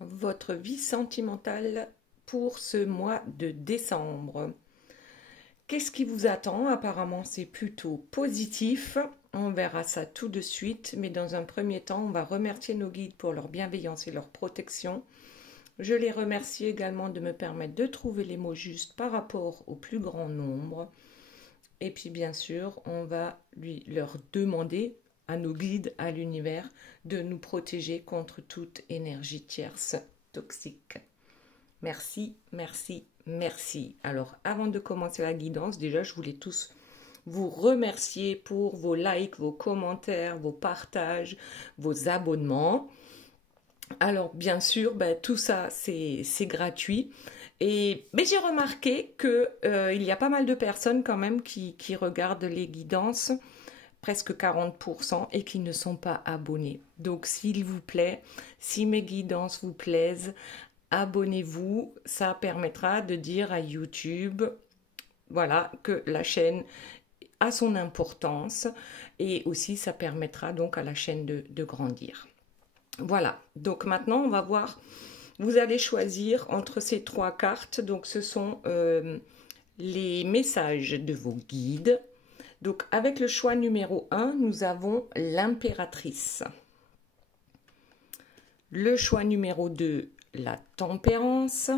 votre vie sentimentale pour ce mois de décembre. Qu'est-ce qui vous attend? Apparemment, c'est plutôt positif. On verra ça tout de suite, mais dans un premier temps, on va remercier nos guides pour leur bienveillance et leur protection. Je les remercie également de me permettre de trouver les mots justes par rapport au plus grand nombre. Et puis, bien sûr, on va leur demander à nos guides, à l'univers, de nous protéger contre toute énergie tierce toxique. Merci, merci, merci. Alors, avant de commencer la guidance, déjà, je voulais tous vous remercier pour vos likes, vos commentaires, vos partages, vos abonnements. Alors, bien sûr, tout ça, c'est gratuit. Mais j'ai remarqué qu'il y a pas mal de personnes quand même qui regardent les guidances, presque 40%, et qui ne sont pas abonnés. Donc, s'il vous plaît, si mes guidances vous plaisent, abonnez-vous. Ça permettra de dire à YouTube, voilà, que la chaîne a son importance. Et aussi, ça permettra donc à la chaîne de grandir. Voilà, donc maintenant, on va voir. Vous allez choisir entre ces trois cartes. Donc, ce sont les messages de vos guides. Donc, avec le choix numéro 1, nous avons l'impératrice. Le choix numéro 2, la tempérance.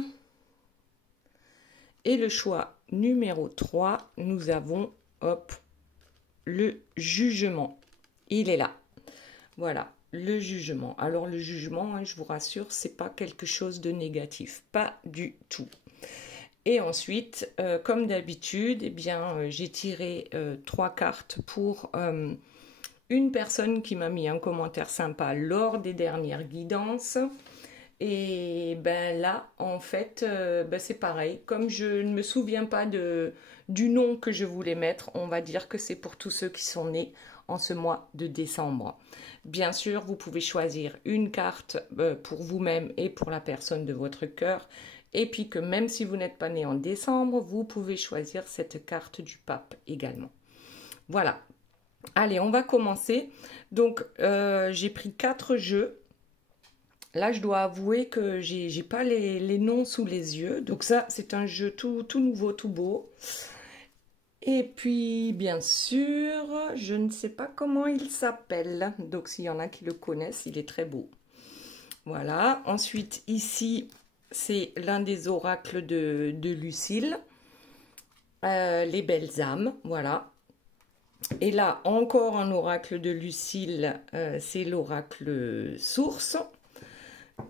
Et le choix numéro 3, nous avons, hop, le jugement. Il est là. Voilà, le jugement. Alors, le jugement, hein, je vous rassure, c'est pas quelque chose de négatif. Pas du tout. Et ensuite, comme d'habitude, eh bien, j'ai tiré 3 cartes pour une personne qui m'a mis un commentaire sympa lors des dernières guidances. Et là, en fait, c'est pareil. Comme je ne me souviens pas du nom que je voulais mettre, on va dire que c'est pour tous ceux qui sont nés en ce mois de décembre. Bien sûr, vous pouvez choisir une carte pour vous-même et pour la personne de votre cœur. Et puis que même si vous n'êtes pas né en décembre, vous pouvez choisir cette carte du pape également. Voilà. Allez, on va commencer. Donc, j'ai pris 4 jeux. Là, je dois avouer que j'ai pas les noms sous les yeux. Donc ça, c'est un jeu tout nouveau, tout beau. Et puis, bien sûr, je ne sais pas comment il s'appelle. Donc, s'il y en a qui le connaissent, il est très beau. Voilà. Ensuite, ici, c'est l'un des oracles de Lucille. Les belles âmes, voilà. Et là, encore un oracle de Lucille, c'est l'oracle source,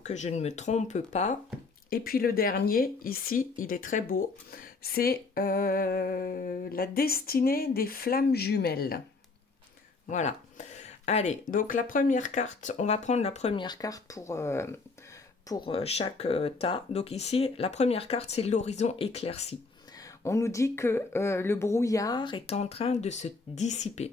que je ne me trompe pas. Et puis le dernier, ici, il est très beau, c'est la destinée des flammes jumelles. Voilà. Allez, donc la première carte, on va prendre la première carte pour chaque tas. Donc ici, la première carte, c'est l'horizon éclairci. On nous dit que le brouillard est en train de se dissiper.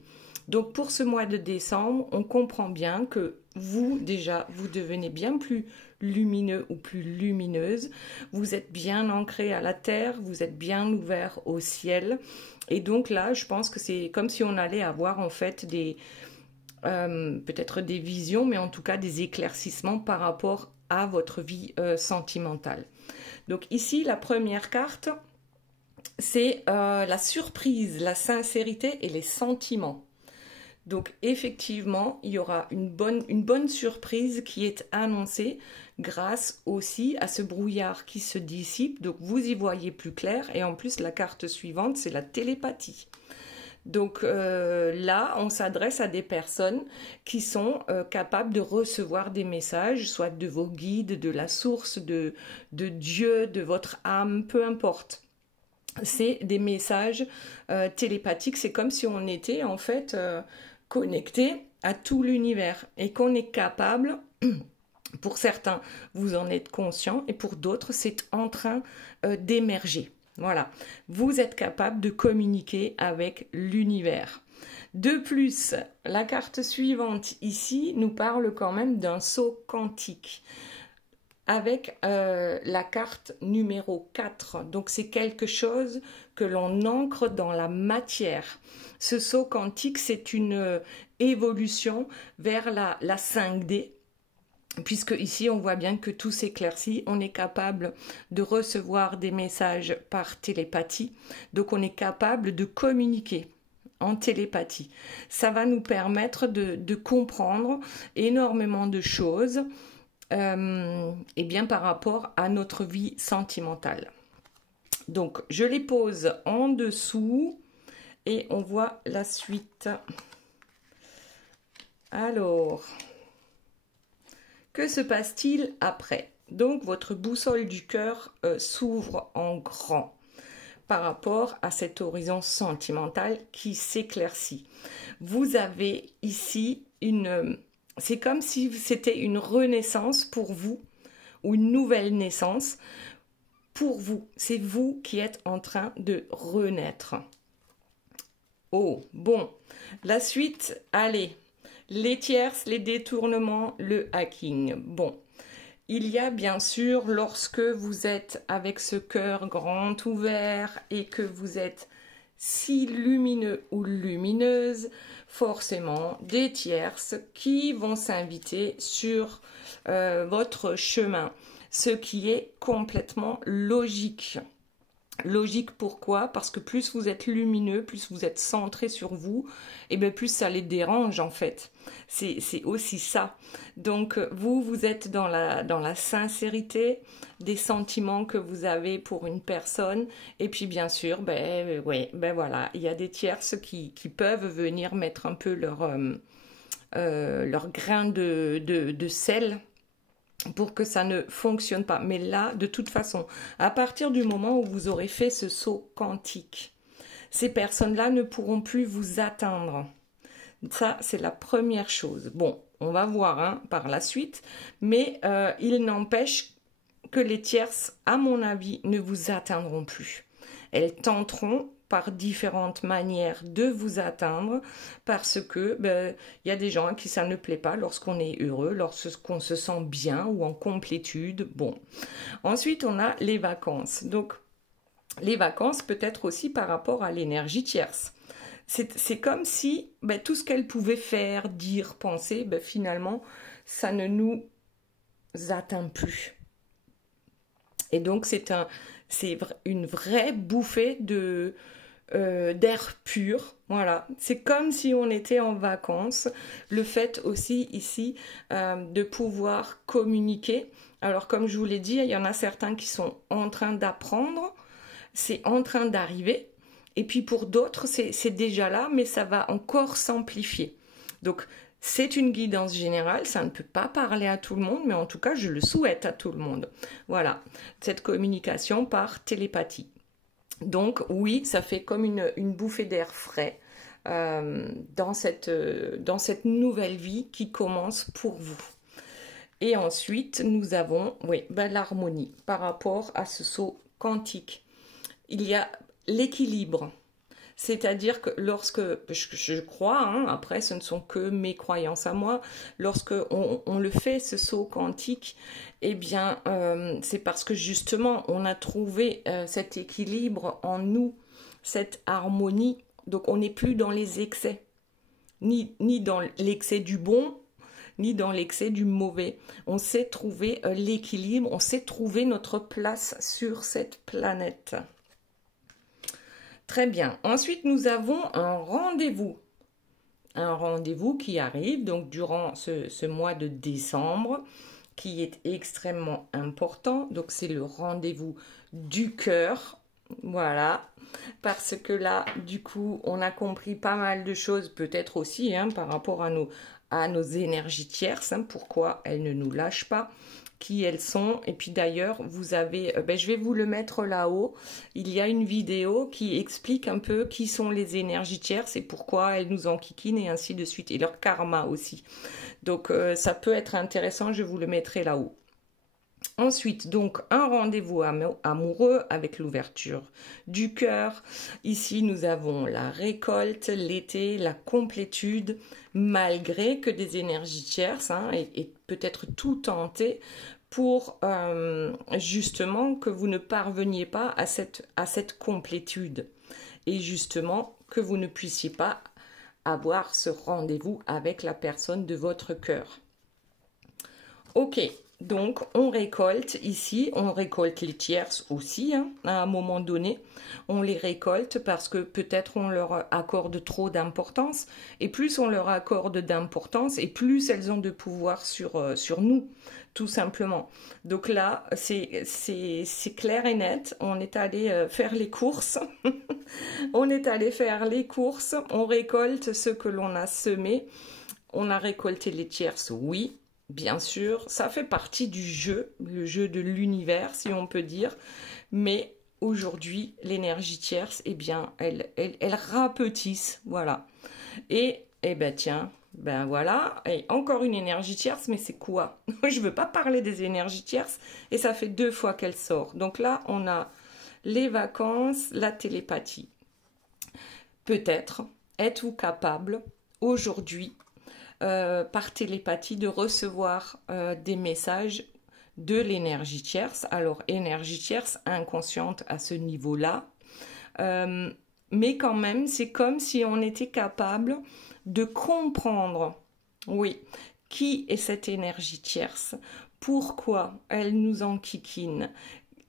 Donc pour ce mois de décembre, on comprend bien que vous, déjà, vous devenez bien plus lumineux ou plus lumineuse. Vous êtes bien ancré à la terre, vous êtes bien ouvert au ciel. Et donc là, je pense que c'est comme si on allait avoir en fait peut-être des visions, mais en tout cas des éclaircissements par rapport à votre vie sentimentale. Donc ici, la première carte, c'est la surprise, la sincérité et les sentiments. Donc effectivement, il y aura une bonne surprise qui est annoncée grâce aussi à ce brouillard qui se dissipe. Donc vous y voyez plus clair. Et en plus, la carte suivante, c'est la télépathie. Donc là, on s'adresse à des personnes qui sont capables de recevoir des messages, soit de vos guides, de la source, de Dieu, de votre âme, peu importe. C'est des messages télépathiques. C'est comme si on était en fait connecté à tout l'univers et qu'on est capable, pour certains, vous en êtes conscient et pour d'autres, c'est en train d'émerger. Voilà, vous êtes capable de communiquer avec l'univers. De plus, la carte suivante ici nous parle quand même d'un saut quantique avec la carte numéro 4. Donc c'est quelque chose que l'on ancre dans la matière. Ce saut quantique, c'est une évolution vers la 5D. puisque ici on voit bien que tout s'éclaircit, on est capable de recevoir des messages par télépathie, donc on est capable de communiquer en télépathie. Ça va nous permettre de comprendre énormément de choses et bien par rapport à notre vie sentimentale. Donc je les pose en dessous et on voit la suite. Alors, que se passe-t-il après? Donc votre boussole du cœur s'ouvre en grand par rapport à cet horizon sentimental qui s'éclaircit. Vous avez ici c'est comme si c'était une renaissance pour vous, ou une nouvelle naissance pour vous. C'est vous qui êtes en train de renaître. Oh, bon. La suite, allez. Les tierces, les détournements, le hacking. Bon. Il y a bien sûr, lorsque vous êtes avec ce cœur grand ouvert et que vous êtes si lumineux ou lumineuse, forcément des tierces qui vont s'inviter sur votre chemin, ce qui est complètement logique. Logique pourquoi? Parce que plus vous êtes lumineux, plus vous êtes centré sur vous, et bien plus ça les dérange en fait. C'est aussi ça. Donc vous êtes dans la sincérité des sentiments que vous avez pour une personne, et puis bien sûr, ben voilà, il y a des tierces qui peuvent venir mettre un peu leur grain de sel pour que ça ne fonctionne pas. Mais là, de toute façon, à partir du moment où vous aurez fait ce saut quantique, ces personnes-là ne pourront plus vous atteindre. Ça, c'est la première chose. Bon, on va voir par la suite, mais il n'empêche que les tierces, à mon avis, ne vous atteindront plus. Elles tenteront par différentes manières de vous atteindre parce que y a des gens à qui ça ne plaît pas lorsqu'on est heureux, lorsqu'on se sent bien ou en complétude. Bon. Ensuite, on a les vacances. Donc, les vacances peut être aussi par rapport à l'énergie tierce. C'est comme si tout ce qu'elle pouvait faire, dire, penser, finalement, ça ne nous atteint plus. Et donc, c'est une vraie bouffée d'air pur. Voilà, c'est comme si on était en vacances. Le fait aussi ici de pouvoir communiquer. Alors, comme je vous l'ai dit, il y en a certains qui sont en train d'apprendre. C'est en train d'arriver. Et puis pour d'autres, c'est déjà là, mais ça va encore s'amplifier. Donc, c'est une guidance générale, ça ne peut pas parler à tout le monde, mais en tout cas, je le souhaite à tout le monde. Voilà, cette communication par télépathie. Donc, oui, ça fait comme une bouffée d'air frais dans cette nouvelle vie qui commence pour vous. Et ensuite, nous avons l'harmonie par rapport à ce saut quantique. Il y a l'équilibre. C'est-à-dire que lorsque, je crois, après ce ne sont que mes croyances à moi, lorsque on le fait, ce saut quantique, eh bien c'est parce que justement on a trouvé cet équilibre en nous, cette harmonie, donc on n'est plus dans les excès, ni dans l'excès du bon, ni dans l'excès du mauvais. On sait trouver l'équilibre, on sait trouver notre place sur cette planète. Très bien. Ensuite, nous avons un rendez-vous. Un rendez-vous qui arrive donc durant ce mois de décembre, qui est extrêmement important. Donc, c'est le rendez-vous du cœur. Voilà. Parce que là, du coup, on a compris pas mal de choses, peut-être aussi, par rapport à nos énergies tierces, pourquoi elles ne nous lâchent pas, qui elles sont. Et puis d'ailleurs, vous avez, je vais vous le mettre là-haut, il y a une vidéo qui explique un peu qui sont les énergies tierces et pourquoi elles nous enquiquinent et ainsi de suite, et leur karma aussi. Donc ça peut être intéressant, je vous le mettrai là-haut. Ensuite, donc, un rendez-vous amoureux avec l'ouverture du cœur. Ici, nous avons la récolte, l'été, la complétude, malgré que des énergies tierces, et peut-être tout tenter pour justement que vous ne parveniez pas à cette complétude. Et justement, que vous ne puissiez pas avoir ce rendez-vous avec la personne de votre cœur. Ok, donc on récolte ici, on récolte les tierces aussi, hein, à un moment donné. On les récolte parce que peut-être on leur accorde trop d'importance. Et plus on leur accorde d'importance, et plus elles ont de pouvoir sur nous, tout simplement. Donc là, c'est clair et net. On est allé faire les courses. On est allé faire les courses. On récolte ce que l'on a semé. On a récolté les tierces, oui. Bien sûr, ça fait partie du jeu, le jeu de l'univers, si on peut dire. Mais aujourd'hui, l'énergie tierce, eh bien, elle rapetisse, voilà. Et, eh ben tiens, ben voilà, et encore une énergie tierce, mais c'est quoi? Je ne veux pas parler des énergies tierces, et ça fait 2 fois qu'elle sort. Donc là, on a les vacances, la télépathie. Peut-être êtes-vous capable aujourd'hui par télépathie de recevoir des messages de l'énergie tierce. Alors, énergie tierce inconsciente à ce niveau-là. Mais quand même, c'est comme si on était capable de comprendre, oui, qui est cette énergie tierce, pourquoi elle nous enquiquine,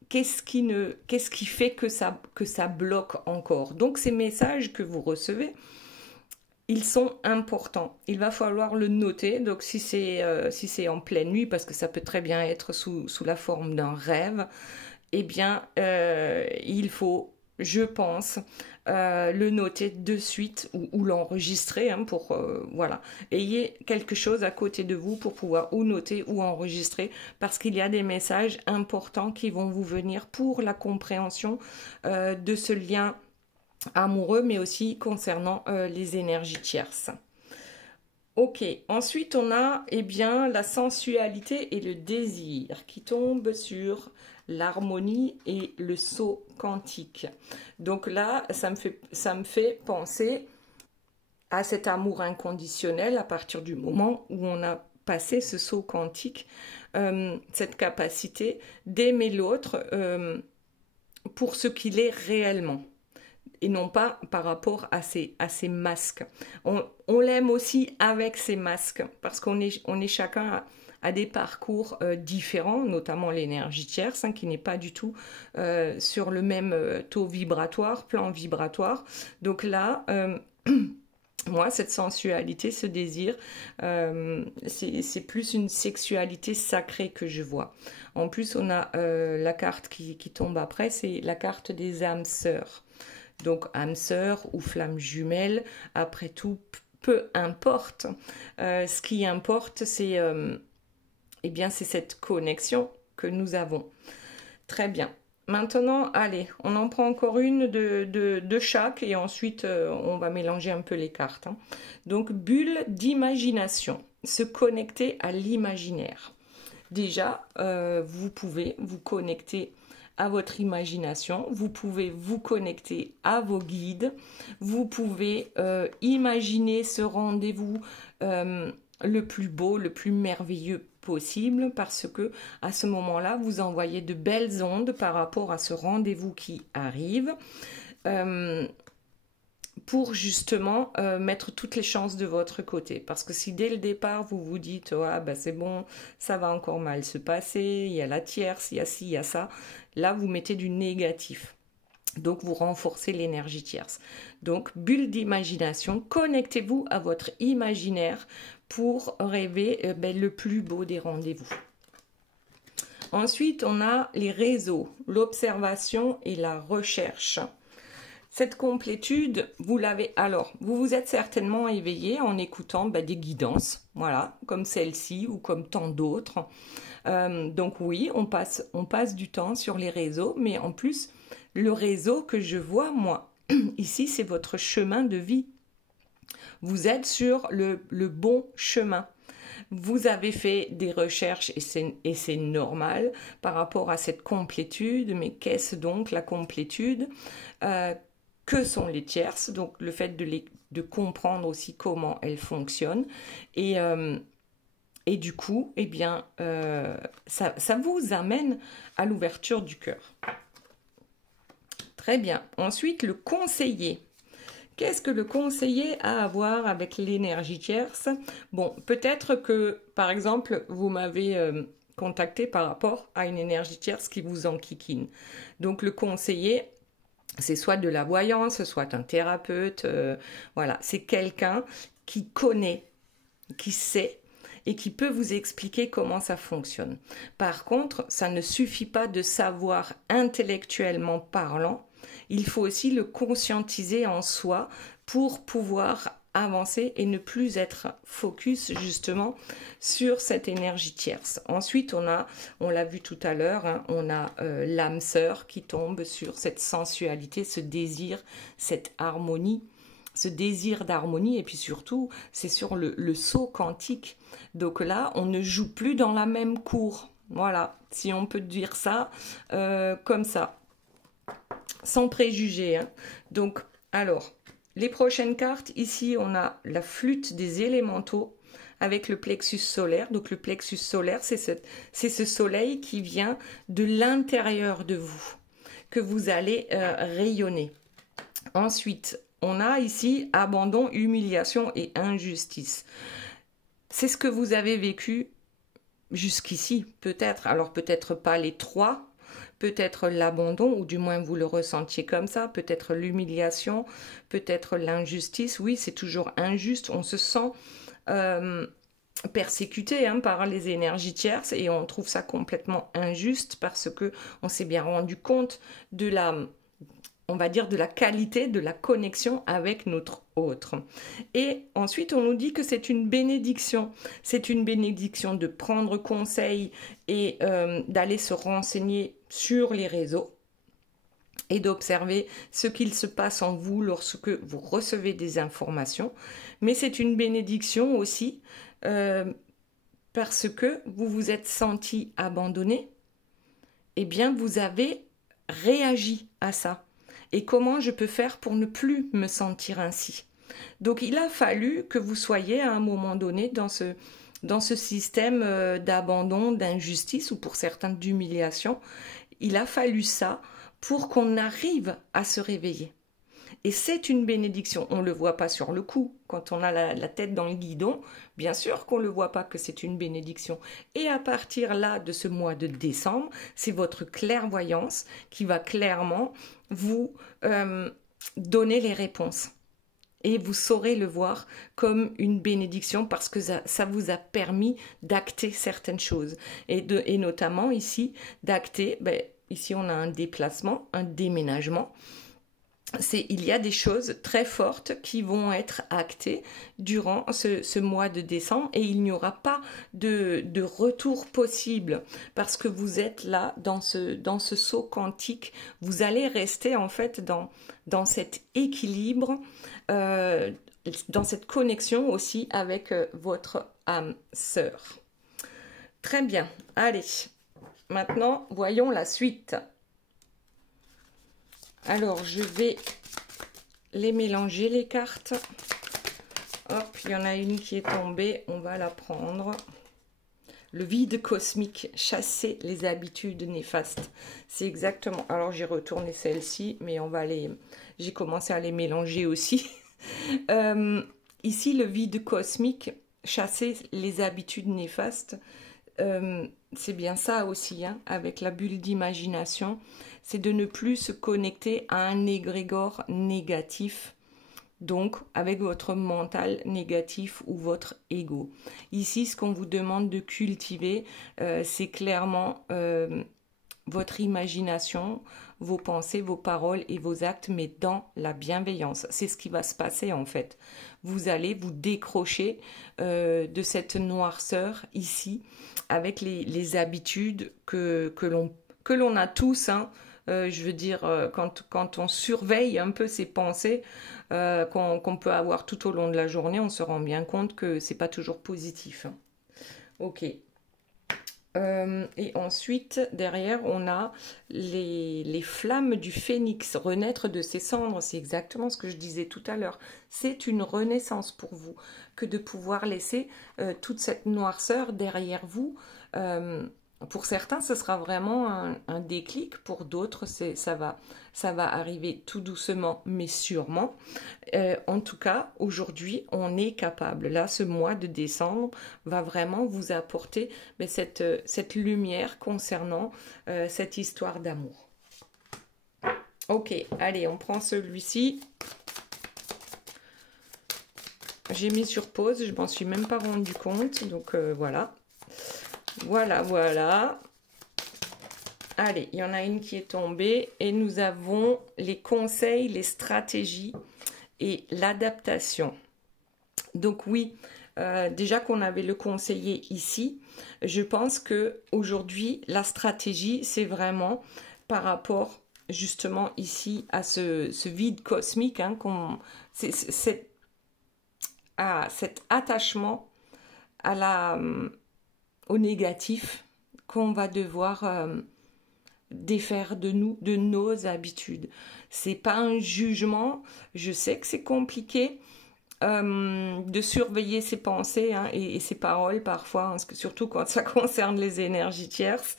qu'est-ce qui fait que ça bloque encore. Donc, ces messages que vous recevez, ils sont importants. Il va falloir le noter. Donc si c'est en pleine nuit, parce que ça peut très bien être sous la forme d'un rêve, eh bien il faut, je pense, le noter de suite ou l'enregistrer pour voilà. Ayez quelque chose à côté de vous pour pouvoir ou noter ou enregistrer, parce qu'il y a des messages importants qui vont vous venir pour la compréhension de ce lien amoureux, mais aussi concernant les énergies tierces. Ok, ensuite on a bien la sensualité et le désir qui tombent sur l'harmonie et le saut quantique. Donc là, ça me fait penser à cet amour inconditionnel à partir du moment où on a passé ce saut quantique, cette capacité d'aimer l'autre pour ce qu'il est réellement, et non pas par rapport à ces masques. On l'aime aussi avec ces masques, parce qu'on est chacun à des parcours différents, notamment l'énergie tierce, qui n'est pas du tout sur le même taux vibratoire, plan vibratoire. Donc là, moi, cette sensualité, ce désir, c'est plus une sexualité sacrée que je vois. En plus, on a la carte qui tombe après, c'est la carte des âmes sœurs. Donc âme sœur ou flamme jumelle, après tout, peu importe. Ce qui importe, c'est c'est cette connexion que nous avons. Très bien. Maintenant, allez, on en prend encore une de chaque, et ensuite on va mélanger un peu les cartes. Donc, bulle d'imagination, se connecter à l'imaginaire. Déjà, vous pouvez vous connecter à votre imagination, vous pouvez vous connecter à vos guides, vous pouvez imaginer ce rendez-vous le plus beau, le plus merveilleux possible, parce que à ce moment-là, vous envoyez de belles ondes par rapport à ce rendez-vous qui arrive, pour justement mettre toutes les chances de votre côté. Parce que si dès le départ, vous vous dites « Ah, ben c'est bon, ça va encore mal se passer, il y a la tierce, il y a ci, il y a ça », là, vous mettez du négatif. Donc, vous renforcez l'énergie tierce. Donc, bulle d'imagination, connectez-vous à votre imaginaire pour rêver le plus beau des rendez-vous. Ensuite, on a les réseaux, l'observation et la recherche. Cette complétude, vous l'avez. Alors, vous vous êtes certainement éveillé en écoutant des guidances, voilà, comme celle-ci ou comme tant d'autres. Donc oui, on passe du temps sur les réseaux, mais en plus, le réseau que je vois, moi, ici, c'est votre chemin de vie. Vous êtes sur le bon chemin. Vous avez fait des recherches, et c'est normal par rapport à cette complétude, mais qu'est-ce donc la complétude ? Que sont les tierces, donc le fait de comprendre aussi comment elles fonctionnent, et du coup, ça vous amène à l'ouverture du cœur. Très bien. Ensuite, le conseiller. Qu'est-ce que le conseiller a à voir avec l'énergie tierce? Bon, peut-être que, par exemple, vous m'avez contacté par rapport à une énergie tierce qui vous enquiquine. Donc, le conseiller, c'est soit de la voyance, soit un thérapeute. Voilà, c'est quelqu'un qui connaît, qui sait et qui peut vous expliquer comment ça fonctionne. Par contre, ça ne suffit pas de savoir intellectuellement parlant, il faut aussi le conscientiser en soi pour pouvoir avancer et ne plus être focus justement sur cette énergie tierce. Ensuite, on l'a vu tout à l'heure, hein, on a l'âme sœur qui tombe sur cette sensualité, ce désir, cette harmonie, ce désir d'harmonie, et puis surtout, c'est sur le saut quantique. Donc là, on ne joue plus dans la même cour. Voilà, si on peut dire ça comme ça, sans préjugés. Hein. Donc, alors, les prochaines cartes, ici, on a la flûte des élémentaux avec le plexus solaire. Donc, le plexus solaire, c'est ce soleil qui vient de l'intérieur de vous, que vous allez rayonner. Ensuite, on a ici abandon, humiliation et injustice. C'est ce que vous avez vécu jusqu'ici, peut-être. Alors, peut-être pas les trois, peut-être l'abandon, ou du moins vous le ressentiez comme ça, peut-être l'humiliation, peut-être l'injustice. Oui, c'est toujours injuste, on se sent persécuté hein, par les énergies tierces et on trouve ça complètement injuste parce que on s'est bien rendu compte de la, on va dire, de la qualité de la connexion avec notre autre. Et ensuite, on nous dit que c'est une bénédiction. C'est une bénédiction de prendre conseil et d'aller se renseigner sur les réseaux et d'observer ce qu'il se passe en vous lorsque vous recevez des informations. Mais c'est une bénédiction aussi parce que vous vous êtes senti abandonné. Eh bien, vous avez réagi à ça. Et comment je peux faire pour ne plus me sentir ainsi? Donc, il a fallu que vous soyez à un moment donné dans ce système d'abandon, d'injustice ou pour certains d'humiliation. Il a fallu ça pour qu'on arrive à se réveiller. Et c'est une bénédiction. On ne le voit pas sur le coup. Quand on a la tête dans le guidon, bien sûr qu'on ne le voit pas que c'est une bénédiction. Et à partir là de ce mois de décembre, c'est votre clairvoyance qui va clairement vous donner les réponses. Et vous saurez le voir comme une bénédiction parce que ça vous a permis d'acter certaines choses. Et notamment ici, d'acter, ici on a un déplacement, un déménagement. Il y a des choses très fortes qui vont être actées durant ce mois de décembre et il n'y aura pas de retour possible parce que vous êtes là dans ce saut quantique. Vous allez rester en fait dans cet équilibre, dans cette connexion aussi avec votre âme sœur. Très bien, allez, maintenant voyons la suite. Alors, je vais les mélanger, les cartes. Hop, il y en a une qui est tombée, on va la prendre. Le vide cosmique, chasser les habitudes néfastes. C'est exactement... Alors, j'ai retourné celle-ci, mais j'ai commencé à les mélanger aussi. Ici, le vide cosmique, chasser les habitudes néfastes. C'est bien ça aussi, hein, avec la bulle d'imagination, c'est de ne plus se connecter à un égrégore négatif, donc avec votre mental négatif ou votre ego. Ici, ce qu'on vous demande de cultiver, c'est clairement votre imagination, vos pensées, vos paroles et vos actes, mais dans la bienveillance. C'est ce qui va se passer en fait. Vous allez vous décrocher de cette noirceur ici, avec les habitudes que l'on a tous, hein. Je veux dire, quand on surveille un peu ses pensées qu'on peut avoir tout au long de la journée, on se rend bien compte que c'est pas toujours positif. Hein. Ok. Et ensuite, derrière, on a les flammes du phénix, renaître de ses cendres. C'est exactement ce que je disais tout à l'heure. C'est une renaissance pour vous que de pouvoir laisser toute cette noirceur derrière vous Pour certains, ce sera vraiment un déclic. Pour d'autres, ça va arriver tout doucement, mais sûrement. En tout cas, aujourd'hui, on est capable. Là, ce mois de décembre va vraiment vous apporter cette lumière concernant cette histoire d'amour. Ok, allez, on prend celui-ci. J'ai mis sur pause, je m'en suis même pas rendu compte. Donc voilà. Voilà. Allez, il y en a une qui est tombée et nous avons les conseils, les stratégies et l'adaptation. Donc oui, déjà qu'on avait le conseiller ici, je pense que aujourd'hui la stratégie, c'est vraiment par rapport justement ici à ce vide cosmique, hein, cet attachement au négatif qu'on va devoir défaire de nous, de nos habitudes. C'est pas un jugement, je sais que c'est compliqué de surveiller ses pensées, hein, et ses paroles parfois, hein, surtout quand ça concerne les énergies tierces.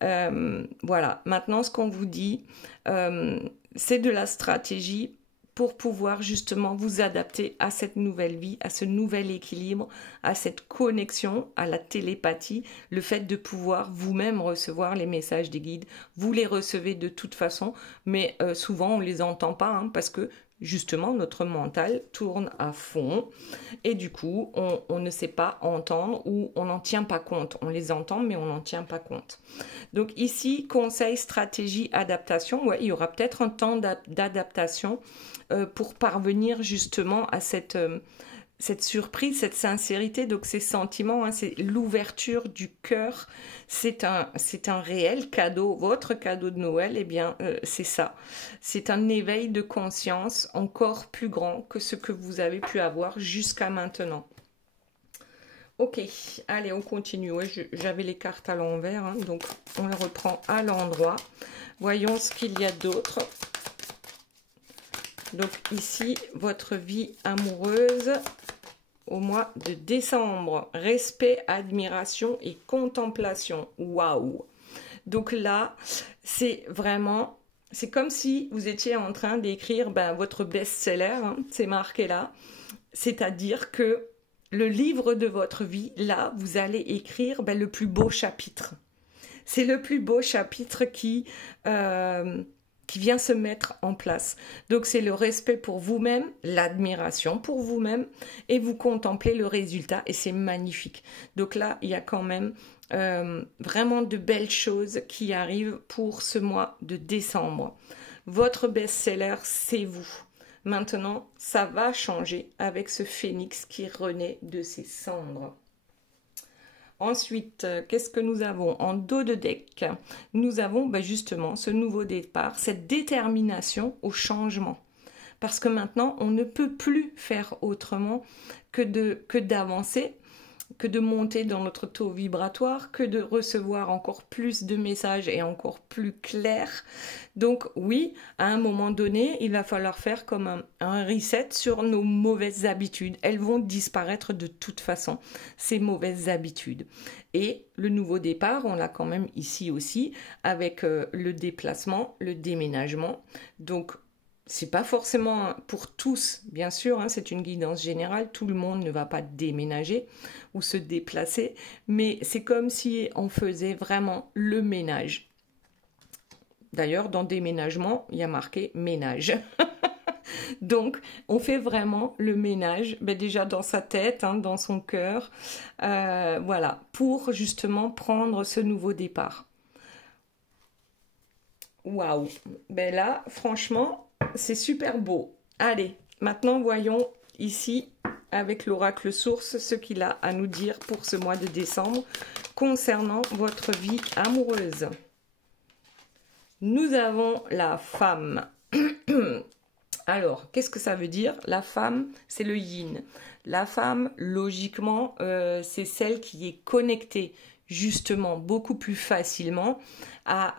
Voilà, maintenant ce qu'on vous dit, c'est de la stratégie pour pouvoir justement vous adapter à cette nouvelle vie, à ce nouvel équilibre, à cette connexion, à la télépathie, le fait de pouvoir vous-même recevoir les messages des guides. Vous les recevez de toute façon, mais souvent on ne les entend pas, hein, parce que justement notre mental tourne à fond et du coup on ne sait pas entendre ou on n'en tient pas compte. On les entend mais on n'en tient pas compte. Donc ici, conseil, stratégie, adaptation, ouais, il y aura peut-être un temps d'adaptation pour parvenir justement à cette surprise, cette sincérité, donc ces sentiments, hein, c'est l'ouverture du cœur, c'est un réel cadeau, votre cadeau de Noël, eh bien c'est ça, c'est un éveil de conscience encore plus grand que ce que vous avez pu avoir jusqu'à maintenant. Ok, allez, on continue. Ouais, j'avais les cartes à l'envers, hein, donc on les reprend à l'endroit. Voyons ce qu'il y a d'autre. Donc ici, votre vie amoureuse au mois de décembre. Respect, admiration et contemplation. Waouh! Donc là, c'est vraiment... C'est comme si vous étiez en train d'écrire votre best-seller, hein, c'est marqué là. C'est-à-dire que le livre de votre vie, là, vous allez écrire le plus beau chapitre. C'est le plus beau chapitre qui vient se mettre en place. Donc c'est le respect pour vous-même, l'admiration pour vous-même, et vous contemplez le résultat, et c'est magnifique. Donc là, il y a quand même vraiment de belles choses qui arrivent pour ce mois de décembre. Votre best-seller, c'est vous. Maintenant, ça va changer avec ce phénix qui renaît de ses cendres. Ensuite, qu'est-ce que nous avons en dos de deck? Nous avons justement ce nouveau départ, cette détermination au changement. Parce que maintenant, on ne peut plus faire autrement que d'avancer, que de monter dans notre taux vibratoire, que de recevoir encore plus de messages et encore plus clairs. Donc oui, à un moment donné, il va falloir faire comme un reset sur nos mauvaises habitudes. Elles vont disparaître de toute façon, ces mauvaises habitudes. Et le nouveau départ, on l'a quand même ici aussi, avec le déplacement, le déménagement. Donc, c'est pas forcément pour tous, bien sûr, hein, c'est une guidance générale, tout le monde ne va pas déménager ou se déplacer, mais c'est comme si on faisait vraiment le ménage. D'ailleurs, dans déménagement, il y a marqué ménage. Donc, on fait vraiment le ménage, déjà dans sa tête, hein, dans son cœur, voilà, pour justement prendre ce nouveau départ. Waouh! Là, franchement, c'est super beau. Allez, maintenant voyons ici avec l'oracle source ce qu'il a à nous dire pour ce mois de décembre concernant votre vie amoureuse. Nous avons la femme. Alors, qu'est-ce que ça veut dire? La femme, c'est le yin. La femme, logiquement, c'est celle qui est connectée justement beaucoup plus facilement à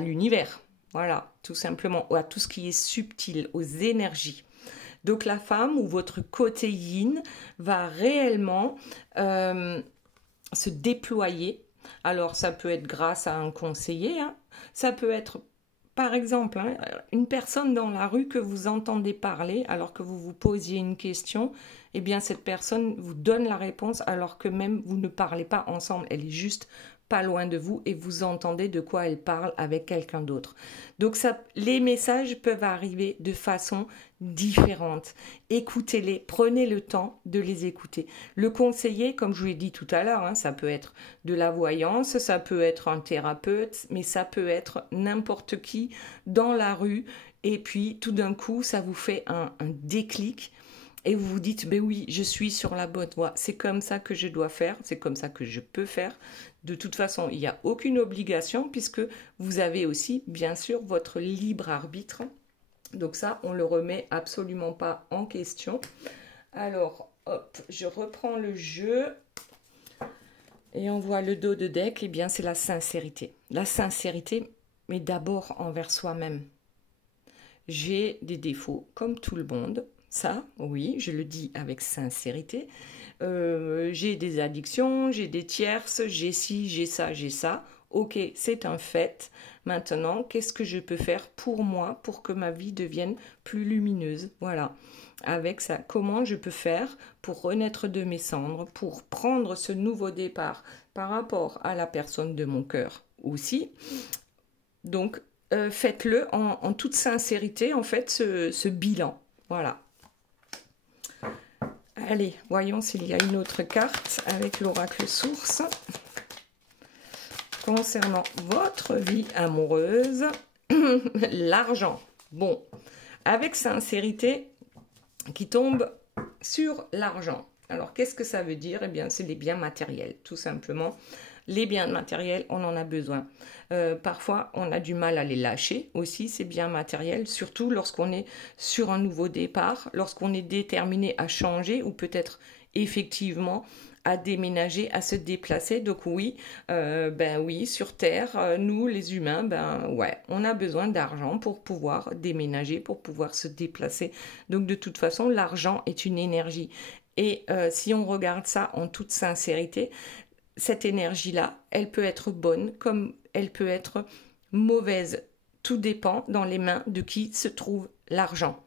l'univers. Voilà, tout simplement, à tout ce qui est subtil, aux énergies. Donc la femme ou votre côté yin va réellement se déployer. Alors, ça peut être grâce à un conseiller, hein. Ça peut être, par exemple, hein, une personne dans la rue que vous entendez parler alors que vous vous posiez une question. Eh bien, cette personne vous donne la réponse alors que même vous ne parlez pas ensemble. Elle est juste pas loin de vous et vous entendez de quoi elle parle avec quelqu'un d'autre. Donc, les messages peuvent arriver de façon différente. Écoutez-les, prenez le temps de les écouter. Le conseiller, comme je vous l'ai dit tout à l'heure, hein, ça peut être de la voyance, ça peut être un thérapeute, mais ça peut être n'importe qui dans la rue. Et puis, tout d'un coup, ça vous fait un déclic. Et vous vous dites, ben oui, je suis sur la bonne voie. C'est comme ça que je dois faire, c'est comme ça que je peux faire. De toute façon, il n'y a aucune obligation puisque vous avez aussi, bien sûr, votre libre arbitre. Donc ça, on ne le remet absolument pas en question. Alors, hop, je reprends le jeu. Et on voit le dos de deck, eh bien c'est la sincérité. La sincérité, mais d'abord envers soi-même. J'ai des défauts, comme tout le monde. Ça, oui, je le dis avec sincérité. J'ai des addictions, j'ai des tierces, j'ai ci, j'ai ça, j'ai ça. Ok, c'est un fait. Maintenant, qu'est-ce que je peux faire pour moi, pour que ma vie devienne plus lumineuse? Voilà. Avec ça, comment je peux faire pour renaître de mes cendres, pour prendre ce nouveau départ par rapport à la personne de mon cœur aussi. Donc, faites-le en toute sincérité, en fait, ce bilan. Voilà. Allez, voyons s'il y a une autre carte avec l'oracle source. Concernant votre vie amoureuse, l'argent. Bon, avec sincérité qui tombe sur l'argent. Alors, qu'est-ce que ça veut dire? Eh bien, c'est les biens matériels, tout simplement. Les biens matériels, on en a besoin. Parfois, on a du mal à les lâcher aussi, ces biens matériels, surtout lorsqu'on est sur un nouveau départ, lorsqu'on est déterminé à changer ou peut-être effectivement à déménager, à se déplacer. Donc oui, ben oui, sur Terre, nous les humains, ben ouais, on a besoin d'argent pour pouvoir déménager, pour pouvoir se déplacer. Donc de toute façon, l'argent est une énergie. Et si on regarde ça en toute sincérité, cette énergie-là, elle peut être bonne comme elle peut être mauvaise. Tout dépend dans les mains de qui se trouve l'argent.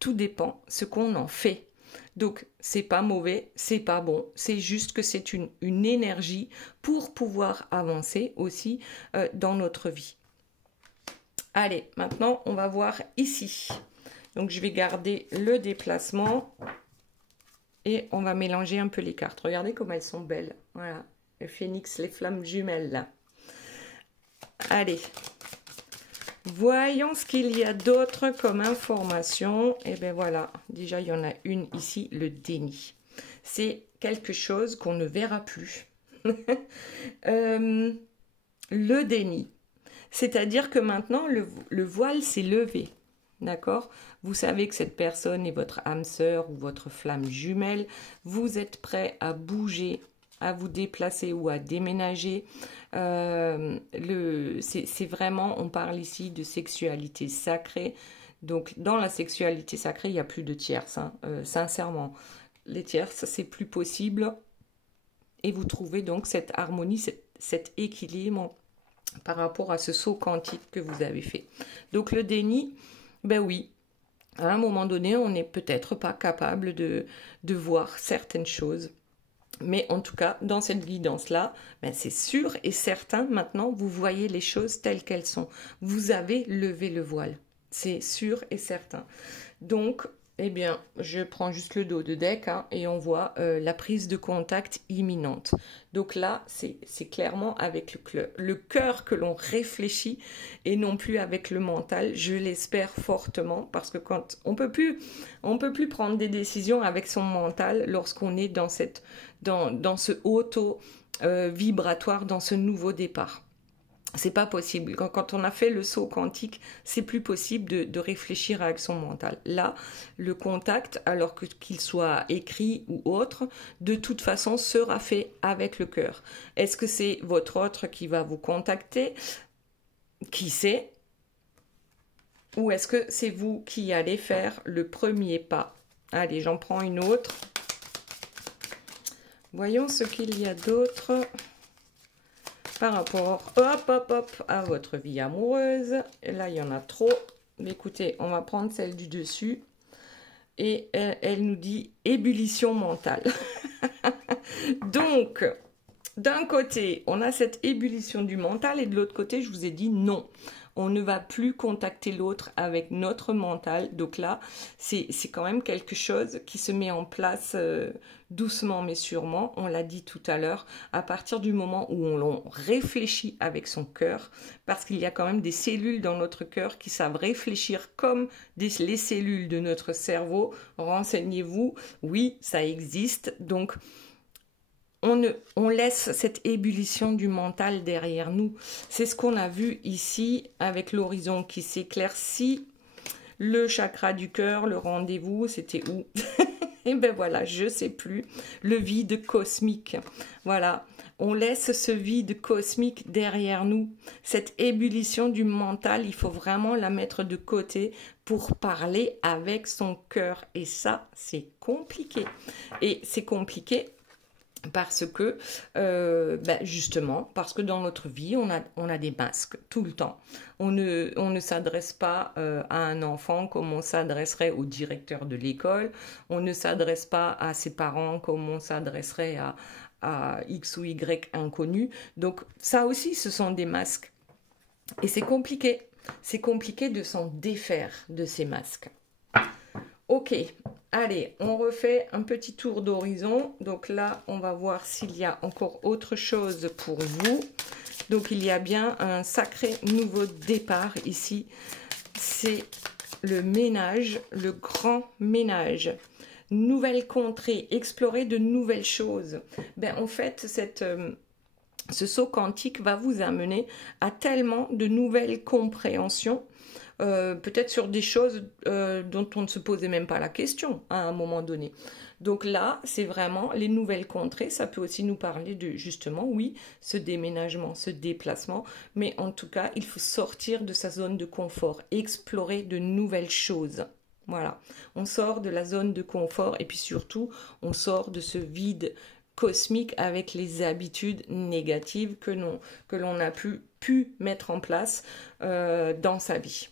Tout dépend ce qu'on en fait. Donc, c'est pas mauvais, c'est pas bon, c'est juste que c'est une énergie pour pouvoir avancer aussi dans notre vie. Allez, maintenant, on va voir ici. Donc, je vais garder le déplacement et on va mélanger un peu les cartes. Regardez comme elles sont belles. Voilà, le phénix, les flammes jumelles là. Allez, voyons ce qu'il y a d'autre comme information. Et bien voilà, déjà il y en a une ici, le déni. C'est quelque chose qu'on ne verra plus. Le déni. C'est-à-dire que maintenant, le voile s'est levé. D'accord? Vous savez que cette personne est votre âme sœur ou votre flamme jumelle. Vous êtes prêt à bouger, à vous déplacer ou à déménager. C'est vraiment, on parle ici de sexualité sacrée. Donc, dans la sexualité sacrée, il n'y a plus de tierces, hein, sincèrement. Les tierces, c'est plus possible. Et vous trouvez donc cette harmonie, cet équilibre par rapport à ce saut quantique que vous avez fait. Donc, le déni, ben oui, à un moment donné, on n'est peut-être pas capable de voir certaines choses. Mais en tout cas, dans cette guidance-là, ben c'est sûr et certain, maintenant, vous voyez les choses telles qu'elles sont. Vous avez levé le voile. C'est sûr et certain. Donc, eh bien, je prends juste le dos de deck hein, et on voit la prise de contact imminente. Donc là, c'est clairement avec le cœur que l'on réfléchit et non plus avec le mental. Je l'espère fortement parce que quand on peut plus prendre des décisions avec son mental lorsqu'on est dans ce vibratoire, dans ce nouveau départ. C'est pas possible. Quand on a fait le saut quantique, c'est plus possible de réfléchir avec son mental. Là, le contact, alors qu'il soit écrit ou autre, de toute façon sera fait avec le cœur. Est-ce que c'est votre autre qui va vous contacter? Qui sait? Ou est-ce que c'est vous qui allez faire le premier pas? Allez, j'en prends une autre. Voyons ce qu'il y a d'autre par rapport à votre vie amoureuse. Et là, il y en a trop. Mais écoutez, on va prendre celle du dessus. Et elle nous dit ébullition mentale. Donc, d'un côté, on a cette ébullition du mental et de l'autre côté, je vous ai dit non. On ne va plus contacter l'autre avec notre mental. Donc là, c'est quand même quelque chose qui se met en place doucement mais sûrement. On l'a dit tout à l'heure, à partir du moment où on réfléchit avec son cœur, parce qu'il y a quand même des cellules dans notre cœur qui savent réfléchir comme les cellules de notre cerveau. Renseignez-vous, oui, ça existe. Donc, on laisse cette ébullition du mental derrière nous. C'est ce qu'on a vu ici avec l'horizon qui s'éclaircit. Le chakra du cœur, le rendez-vous, c'était où? Et ben voilà, je sais plus. Le vide cosmique. Voilà, on laisse ce vide cosmique derrière nous. Cette ébullition du mental, il faut vraiment la mettre de côté pour parler avec son cœur. Et ça, c'est compliqué. Et c'est compliqué parce que, justement, parce que dans notre vie, on a des masques tout le temps. On ne s'adresse pas à un enfant comme on s'adresserait au directeur de l'école. On ne s'adresse pas à ses parents comme on s'adresserait à X ou Y inconnu. Donc ça aussi, ce sont des masques. Et c'est compliqué. C'est compliqué de s'en défaire de ces masques. Ok, allez, on refait un petit tour d'horizon. Donc là, on va voir s'il y a encore autre chose pour vous. Donc il y a bien un sacré nouveau départ ici. C'est le ménage, le grand ménage. Nouvelle contrée, explorer de nouvelles choses. Ben, en fait, ce saut quantique va vous amener à tellement de nouvelles compréhensions. Peut-être sur des choses dont on ne se posait même pas la question à un moment donné. Donc là, c'est vraiment les nouvelles contrées. Ça peut aussi nous parler de, justement, oui, ce déménagement, ce déplacement. Mais en tout cas, il faut sortir de sa zone de confort, explorer de nouvelles choses. Voilà, on sort de la zone de confort et puis surtout, on sort de ce vide cosmique avec les habitudes négatives que l'on a pu mettre en place dans sa vie.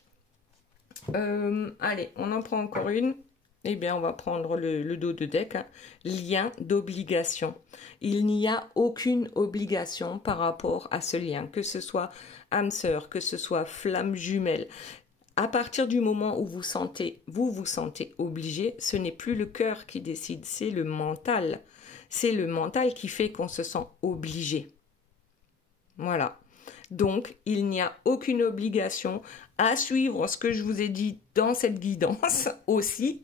Allez, on en prend encore une. Eh bien, on va prendre le dos de deck. Hein. Lien d'obligation. Il n'y a aucune obligation par rapport à ce lien, que ce soit âme sœur, que ce soit flamme jumelle. À partir du moment où vous vous sentez obligé, ce n'est plus le cœur qui décide, c'est le mental. C'est le mental qui fait qu'on se sent obligé. Voilà. Donc, il n'y a aucune obligation à suivre ce que je vous ai dit dans cette guidance aussi.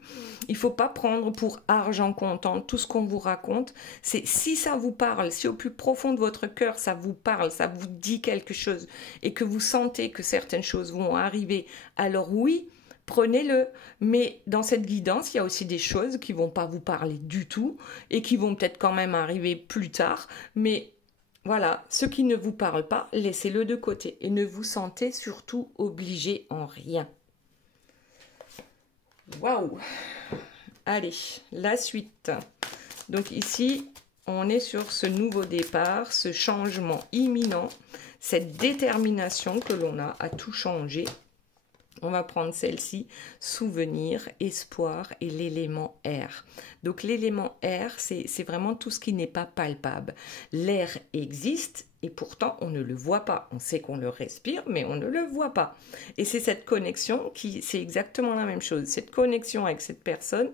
Il ne faut pas prendre pour argent comptant tout ce qu'on vous raconte. C'est si ça vous parle, si au plus profond de votre cœur ça vous parle, ça vous dit quelque chose et que vous sentez que certaines choses vont arriver, alors oui, prenez-le. Mais dans cette guidance, il y a aussi des choses qui ne vont pas vous parler du tout et qui vont peut-être quand même arriver plus tard. Mais voilà, ce qui ne vous parle pas, laissez-le de côté et ne vous sentez surtout obligé en rien. Waouh! Allez, la suite. Donc ici, on est sur ce nouveau départ, ce changement imminent, cette détermination que l'on a à tout changer. On va prendre celle-ci, souvenir, espoir et l'élément air. Donc l'élément air, c'est vraiment tout ce qui n'est pas palpable. L'air existe et pourtant on ne le voit pas. On sait qu'on le respire, mais on ne le voit pas. Et c'est cette connexion c'est exactement la même chose. Cette connexion avec cette personne,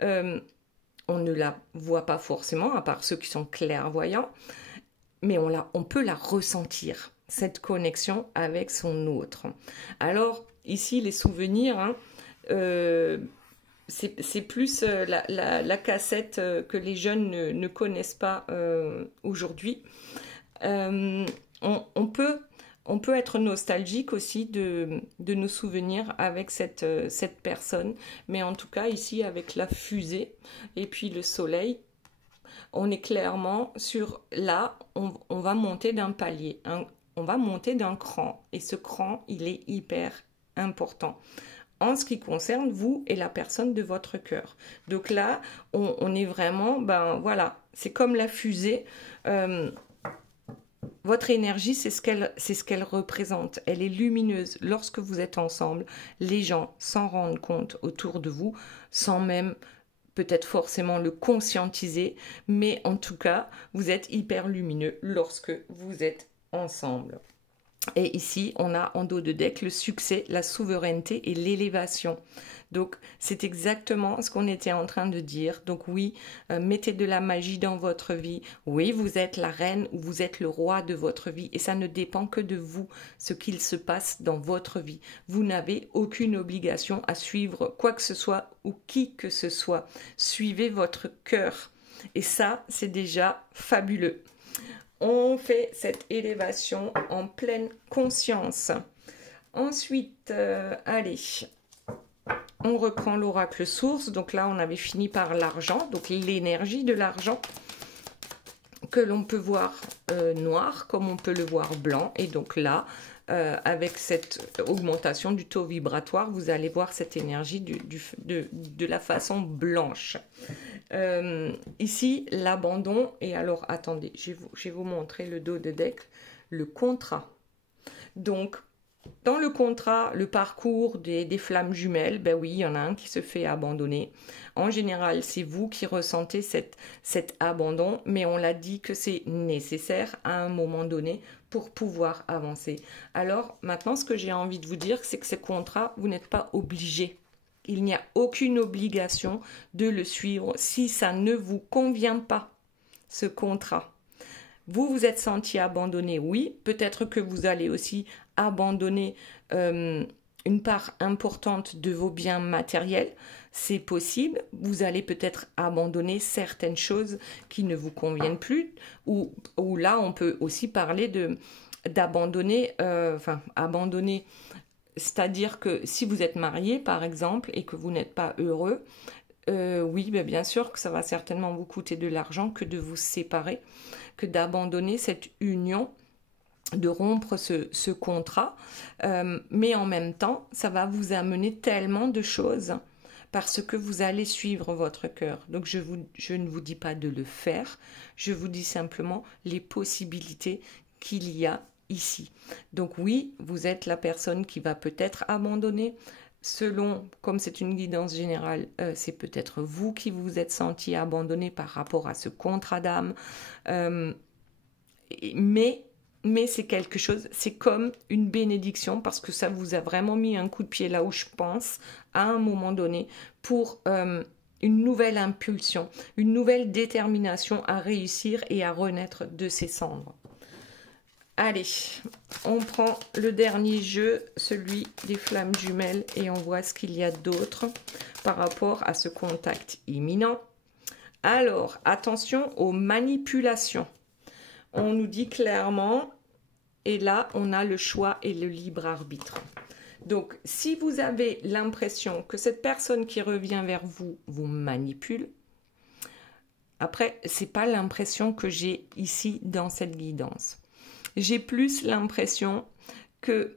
on ne la voit pas forcément, à part ceux qui sont clairvoyants, mais on peut la ressentir, cette connexion avec son autre. Alors, ici, les souvenirs, hein, c'est plus la cassette que les jeunes ne connaissent pas aujourd'hui. On peut être nostalgique aussi de nos souvenirs avec cette personne, mais en tout cas ici avec la fusée et puis le soleil, on est clairement sur là, on va monter d'un palier, on va monter d'un cran et ce cran il est hyper important. en ce qui concerne vous et la personne de votre cœur. Donc là, on est vraiment, ben voilà, c'est comme la fusée. Votre énergie, c'est ce qu'elle représente. Elle est lumineuse. Lorsque vous êtes ensemble, les gens s'en rendent compte autour de vous, sans même peut-être forcément le conscientiser, mais en tout cas, vous êtes hyper lumineux lorsque vous êtes ensemble. Et ici, on a en dos de deck le succès, la souveraineté et l'élévation. Donc, c'est exactement ce qu'on était en train de dire. Donc oui, mettez de la magie dans votre vie. Oui, vous êtes la reine ou vous êtes le roi de votre vie. Et ça ne dépend que de vous, ce qu'il se passe dans votre vie. Vous n'avez aucune obligation à suivre quoi que ce soit ou qui que ce soit. Suivez votre cœur. Et ça, c'est déjà fabuleux. On fait cette élévation en pleine conscience. Ensuite, allez, on reprend l'oracle source. Donc là, on avait fini par l'argent, donc l'énergie de l'argent que l'on peut voir noir comme on peut le voir blanc. Et donc là, avec cette augmentation du taux vibratoire, vous allez voir cette énergie de la façon blanche. Ici, l'abandon, et alors, attendez, je vais vous montrer le dos de deck, le contrat. Donc, dans le contrat, le parcours des flammes jumelles, ben oui, il y en a un qui se fait abandonner. En général, c'est vous qui ressentez cet abandon, mais on l'a dit que c'est nécessaire à un moment donné pour pouvoir avancer. Alors, maintenant, ce que j'ai envie de vous dire, c'est que ce contrat, vous n'êtes pas obligé. Il n'y a aucune obligation de le suivre si ça ne vous convient pas, ce contrat. Vous vous êtes senti abandonné, oui. Peut-être que vous allez aussi abandonner une part importante de vos biens matériels. C'est possible. Vous allez peut-être abandonner certaines choses qui ne vous conviennent plus. Ou là, on peut aussi parler d'abandonner, abandonner. C'est-à-dire que si vous êtes marié, par exemple, et que vous n'êtes pas heureux, oui, bien sûr que ça va certainement vous coûter de l'argent que de vous séparer, que d'abandonner cette union, de rompre ce contrat. Mais en même temps, ça va vous amener tellement de choses parce que vous allez suivre votre cœur. Donc, je ne vous dis pas de le faire, je vous dis simplement les possibilités qu'il y a ici. Donc oui, vous êtes la personne qui va peut-être abandonner. Selon, comme c'est une guidance générale, c'est peut-être vous qui vous êtes senti abandonné par rapport à ce contrat d'âme. Mais c'est quelque chose, c'est comme une bénédiction parce que ça vous a vraiment mis un coup de pied là où je pense, à un moment donné, pour une nouvelle impulsion, une nouvelle détermination à réussir et à renaître de ses cendres. Allez, on prend le dernier jeu, celui des flammes jumelles, et on voit ce qu'il y a d'autre par rapport à ce contact imminent. Alors, attention aux manipulations. On nous dit clairement, et là, on a le choix et le libre arbitre. Donc, si vous avez l'impression que cette personne qui revient vers vous vous manipule, après, ce n'est pas l'impression que j'ai ici dans cette guidance. J'ai plus l'impression que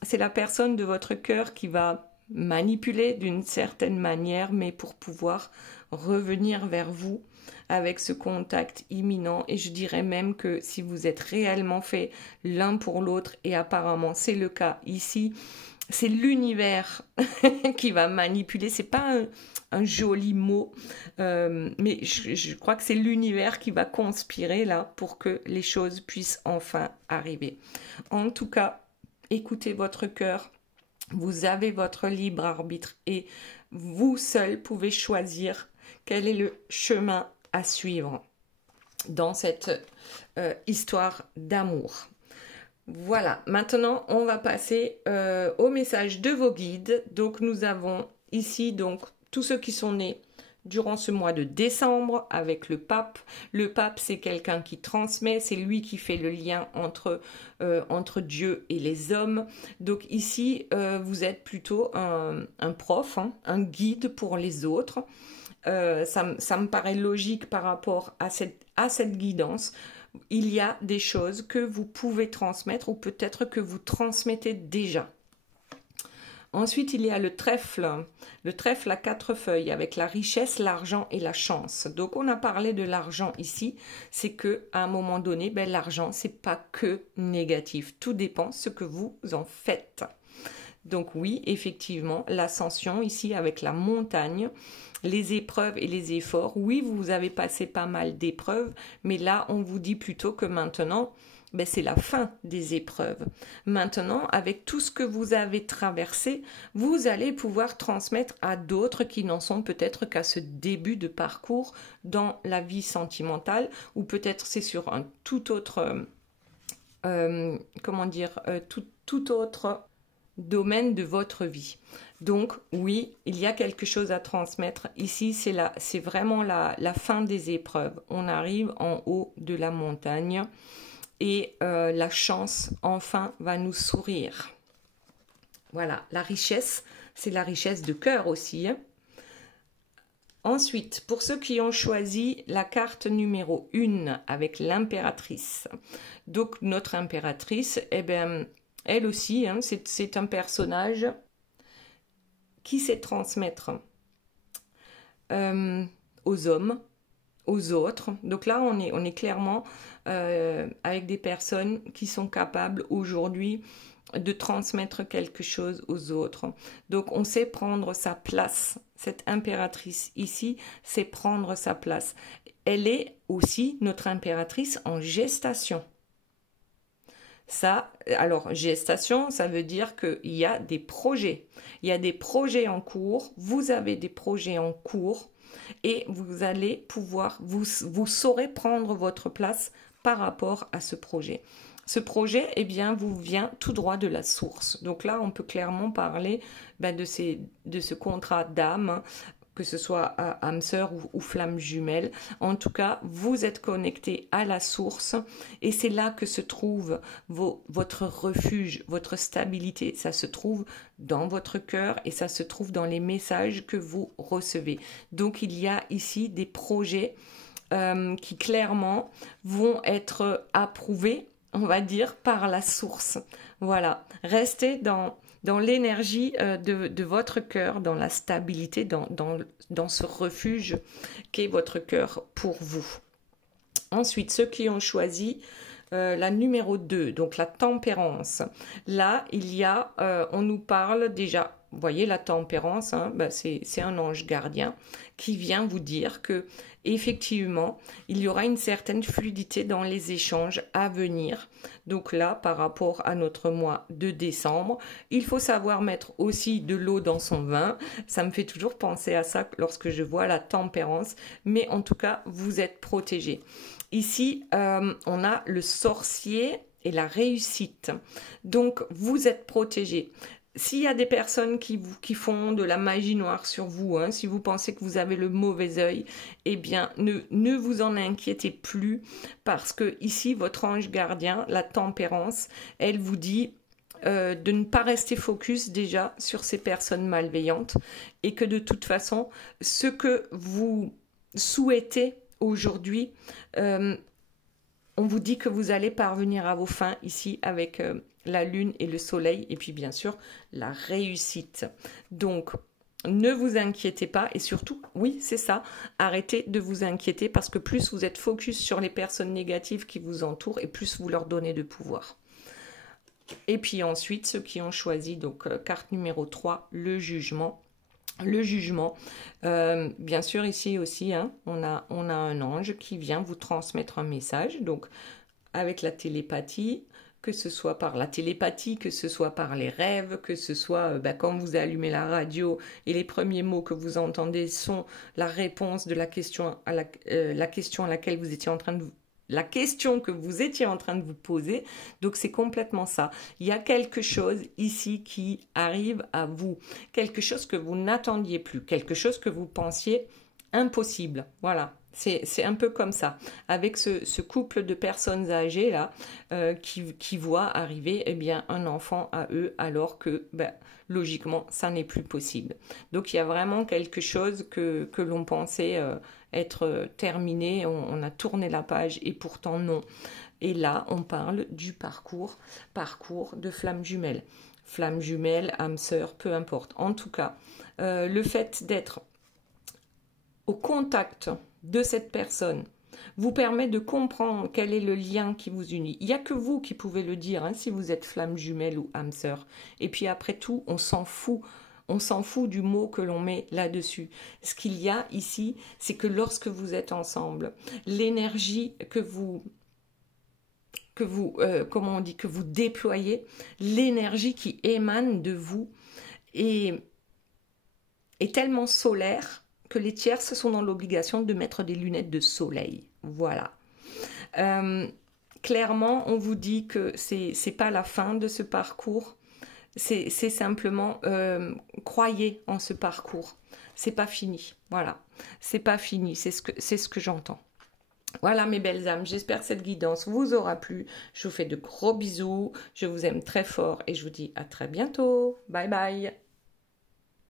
c'est la personne de votre cœur qui va manipuler d'une certaine manière, mais pour pouvoir revenir vers vous avec ce contact imminent. Et je dirais même que si vous êtes réellement fait l'un pour l'autre, et apparemment c'est le cas ici, c'est l'univers qui va manipuler. C'est pas un joli mot, mais je crois que c'est l'univers qui va conspirer là pour que les choses puissent enfin arriver. En tout cas, écoutez votre cœur, vous avez votre libre arbitre et vous seul pouvez choisir quel est le chemin à suivre dans cette histoire d'amour. Voilà, maintenant on va passer au message de vos guides. Donc nous avons ici donc tous ceux qui sont nés durant ce mois de décembre avec le pape. Le pape, c'est quelqu'un qui transmet, c'est lui qui fait le lien entre Dieu et les hommes. Donc ici, vous êtes plutôt un prof, hein, un guide pour les autres. Ça me paraît logique par rapport à cette guidance. Il y a des choses que vous pouvez transmettre ou peut-être que vous transmettez déjà. Ensuite, il y a le trèfle à 4 feuilles avec la richesse, l'argent et la chance. Donc, on a parlé de l'argent ici, c'est que à un moment donné, ben, l'argent, c'est pas que négatif. Tout dépend ce que vous en faites. Donc oui, effectivement, l'ascension ici avec la montagne, les épreuves et les efforts. Oui, vous avez passé pas mal d'épreuves, mais là, on vous dit plutôt que maintenant, ben, c'est la fin des épreuves. Maintenant, avec tout ce que vous avez traversé, vous allez pouvoir transmettre à d'autres qui n'en sont peut-être qu'à ce début de parcours dans la vie sentimentale, ou peut-être c'est sur un tout autre, tout autre domaine de votre vie. Donc oui, il y a quelque chose à transmettre. Ici, c'est vraiment la fin des épreuves. On arrive en haut de la montagne. Et la chance, enfin, va nous sourire. Voilà, la richesse, c'est la richesse de cœur aussi. Hein. Ensuite, pour ceux qui ont choisi la carte numéro 1 avec l'impératrice. Donc, notre impératrice, eh bien, elle aussi, hein, c'est un personnage qui sait transmettre aux hommes, aux autres. Donc là, on est clairement avec des personnes qui sont capables aujourd'hui de transmettre quelque chose aux autres. Donc on sait prendre sa place. Cette impératrice ici, c'est prendre sa place. Elle est aussi notre impératrice en gestation. Ça, alors gestation, ça veut dire qu'il y a des projets. Il y a des projets en cours. Vous avez des projets en cours. Et vous allez pouvoir, vous saurez prendre votre place par rapport à ce projet. Ce projet, eh bien, vous vient tout droit de la source. Donc là, on peut clairement parler de ce contrat d'âme, que ce soit âme sœur ou flamme jumelle. En tout cas, vous êtes connecté à la source et c'est là que se trouve votre refuge, votre stabilité. Ça se trouve dans votre cœur et ça se trouve dans les messages que vous recevez. Donc, il y a ici des projets qui clairement vont être approuvés, on va dire, par la source. Voilà, restez dans l'énergie de votre cœur, dans la stabilité, dans ce refuge qu'est votre cœur pour vous. Ensuite, ceux qui ont choisi la numéro 2, donc la tempérance. Là, il y a, on nous parle déjà, vous voyez la tempérance, hein, c'est un ange gardien qui vient vous dire que effectivement, il y aura une certaine fluidité dans les échanges à venir. Donc là, par rapport à notre mois de décembre, il faut savoir mettre aussi de l'eau dans son vin. Ça me fait toujours penser à ça lorsque je vois la tempérance. Mais en tout cas, vous êtes protégés. Ici, on a le sorcier et la réussite. Donc, vous êtes protégés. S'il y a des personnes qui font de la magie noire sur vous, hein, si vous pensez que vous avez le mauvais œil, eh bien, ne vous en inquiétez plus parce que ici, votre ange gardien, la tempérance, elle vous dit de ne pas rester focus déjà sur ces personnes malveillantes et que de toute façon, ce que vous souhaitez aujourd'hui, on vous dit que vous allez parvenir à vos fins ici avec la lune et le soleil et puis bien sûr la réussite. Donc ne vous inquiétez pas et surtout, oui c'est ça, arrêtez de vous inquiéter parce que plus vous êtes focus sur les personnes négatives qui vous entourent et plus vous leur donnez de pouvoir. Et puis ensuite ceux qui ont choisi donc carte numéro 3, le jugement. Le jugement, bien sûr ici aussi, hein, on a un ange qui vient vous transmettre un message, donc avec la télépathie, que ce soit par la télépathie, que ce soit par les rêves, que ce soit quand vous allumez la radio et les premiers mots que vous entendez sont la réponse de la question à la question à laquelle vous étiez en train de la question que vous étiez en train de vous poser. Donc c'est complètement ça. Il y a quelque chose ici qui arrive à vous, quelque chose que vous n'attendiez plus, quelque chose que vous pensiez impossible. Voilà. C'est un peu comme ça, avec ce couple de personnes âgées là qui voient arriver un enfant à eux alors que logiquement ça n'est plus possible. Donc il y a vraiment quelque chose que l'on pensait être terminé, on a tourné la page et pourtant non. Et là, on parle du parcours de flamme jumelle. Flamme jumelle, âme sœur, peu importe. En tout cas, le fait d'être au contact de cette personne vous permet de comprendre quel est le lien qui vous unit. Il n'y a que vous qui pouvez le dire, hein, si vous êtes flamme jumelle ou âme sœur. Et puis après tout, on s'en fout. On s'en fout du mot que l'on met là-dessus. Ce qu'il y a ici, c'est que lorsque vous êtes ensemble, l'énergie que vous comment on dit, que vous déployez, l'énergie qui émane de vous est tellement solaire que les tierces sont dans l'obligation de mettre des lunettes de soleil. Voilà. Clairement, on vous dit que c'est pas la fin de ce parcours. C'est simplement croyez en ce parcours. C'est pas fini. Voilà. C'est pas fini. C'est ce que j'entends. Voilà mes belles âmes, j'espère que cette guidance vous aura plu. Je vous fais de gros bisous, je vous aime très fort et je vous dis à très bientôt. Bye bye.